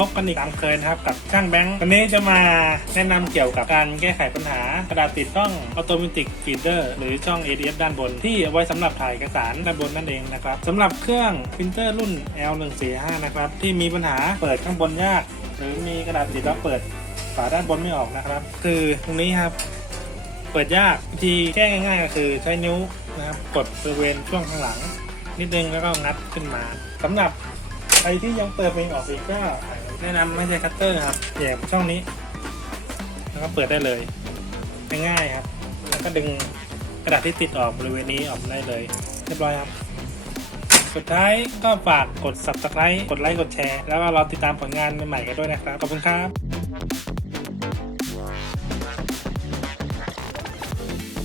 พบกันอีกตามเคยนะครับกับช่างแบงค์วันนี้จะมาแนะนำเกี่ยวกับการแก้ไขปัญหากระดาษติดช่อง Automatic Feeder หรือช่อง ADF ด้านบน ที่เอาไว้สำหรับถ่ายเอกสารด้านบนนั่นเองนะครับสำหรับเครื่องพิมพ์เตอร์รุ่น L145 นะครับที่มีปัญหาเปิดข้างบนยาก หรือมีกระดาษติดแล้วเปิดฝาด้านบนไม่ออกนะครับ คือตรงนี้ครับเปิดยากวิธีแก้ง่ายๆก็คือใช้นิ้วนะครับกดบริเวณช่วงข้างหลัง นิดนึงแล้วก็งัดขึ้นมาสำหรับใครที่ยังเปิดไม่ออกอีกก็ แนะนำไม่ใช่คัตเตอร์ครับแหยบช่องนี้ แล้วก็เปิดได้เลย ง่ายๆครับ แล้วก็ดึงกระดาษที่ติดออกบริเวณนี้ออกได้เลย เรียบร้อยครับ สุดท้ายก็ฝากกด subscribe กดไลค์กดแชร์ แล้วก็รอติดตามผลงานใหม่ๆกันด้วยนะครับ ขอบคุณครับ